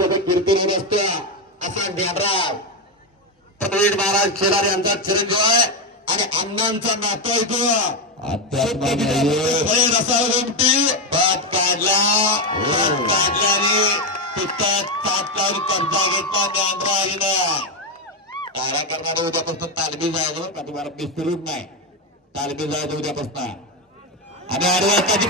त्याचा कीर्तिमान असतो असा ज्ञानराज प्रवीण महाराज खेळाडू यांचा चिरंजीव आहे आणि अण्णांचा नातं येतो रसाळ गोमटी भात काढल्याने तिथं ताप लावून कब्जा घेतला ज्ञानराजनं तारा करणारे उद्यापासून तालमी जायचं का तुम्हाला विसरून नाही तालमी जायचं उद्यापासून आणि आडवाची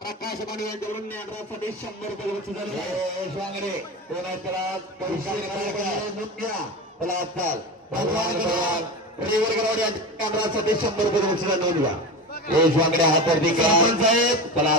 प्रकाश माने यांच्याकडून ज्ञानराजसाठी 100 रुपये बक्षीस झाले स्वांगडे कोणाच्या ज्ञानराजसाठी 100 रुपये बक्षीस नोंदवा हे स्वांगडे हात वरती करा साहेब चला